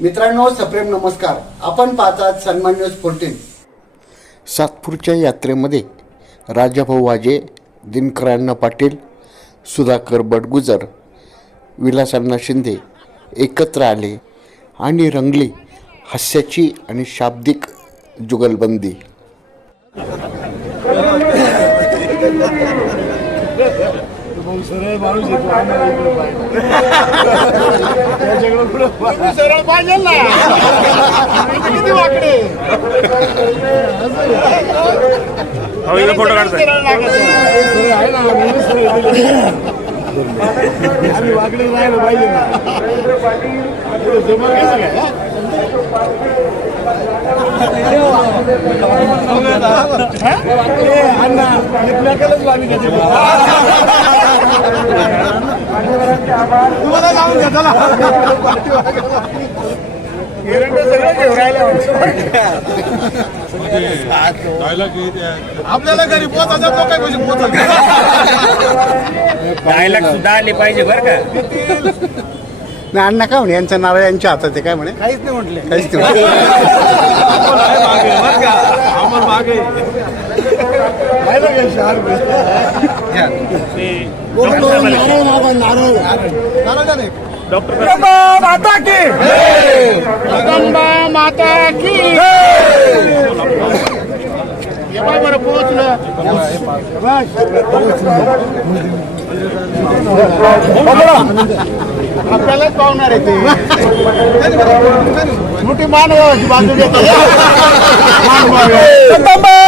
मित्रांनो सप्रेम नमस्कार. आपण पाहतात सन्मान न्यूज फोर्टीन सातपूरच्या यात्रेमध्ये राजाभाऊ वाजे दिनकरांना पाटील सुधाकर बडगुजर विलासांना शिंदे एकत्र आले आणि रंगली हास्याची आणि शाब्दिक जुगलबंदी. सरळ पाहिजे ना किती वाकडे फोटो काढताय आम्ही वाकडे राहिलं पाहिजे ना पुढे जमा कसं काय हा? हा? ए, अण्णा एकमेकालाच आम्ही घेते. तुम्हाला जाऊन घ्या चला. आपल्याला घरी पोचायचं तो काय पैसे पोचायचं डायलॉग सुद्धा आले पाहिजे बरं का? नाही अण्णा काय म्हणे यांच्या नारळ यांच्या हातात आहे काय म्हणे? काहीच नाही म्हटले. काहीच नाही माता की. माता की. ये बाय बरं पोहोचलं. आपल्यालाच पावणार आहे ते. मोठी मानवाची बाजू